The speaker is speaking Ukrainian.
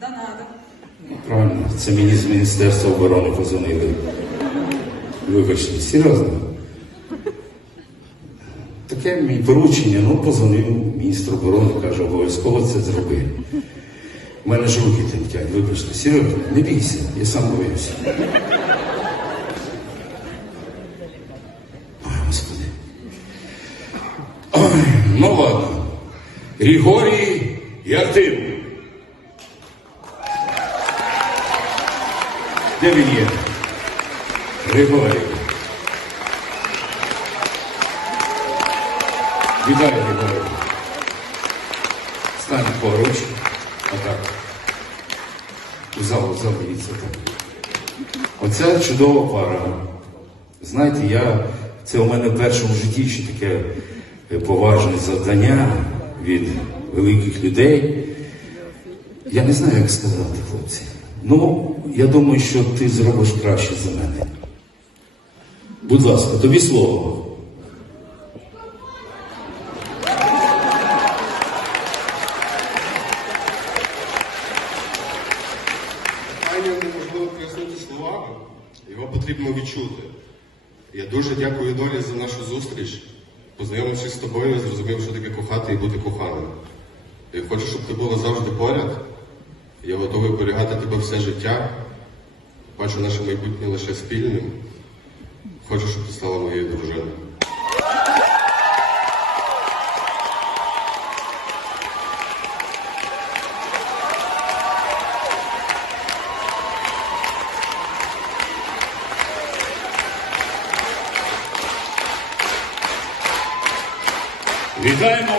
Да надо. Правильно, це мені з Міністерства оборони позвонили. Вибачте, серйозно. Таке мені поручення, ну позвонив міністр оборони, каже, обов'язково це зроби. У мене ж руки тремтять, вибачте, серйозно, не бійся, я сам боюся. Господи. Ой, ну ладно. Григорій і Де він є? Григорій. Вітаю, Григорій. Стань поруч. Отак. В зал, в зал, дивіться так. Оця чудова пара. Знаєте, я, це у мене в першому житті ще таке е, поважне завдання від великих людей. Я не знаю, як сказати, хлопці. Ну, я думаю, що ти зробиш краще за мене. Будь ласка, тобі слово. Питання неможливо пояснити словами, його потрібно відчути. Я дуже дякую долі за нашу зустріч. Познайомившись з тобою, я зрозумів, що таке кохати і бути коханим. Я хочу, щоб ти була завжди поряд. Я готовий оберігати тебе все життя. Бачу наше майбутнє лише спільним. Хочу, щоб ти стала моєю дружиною. Вітаємо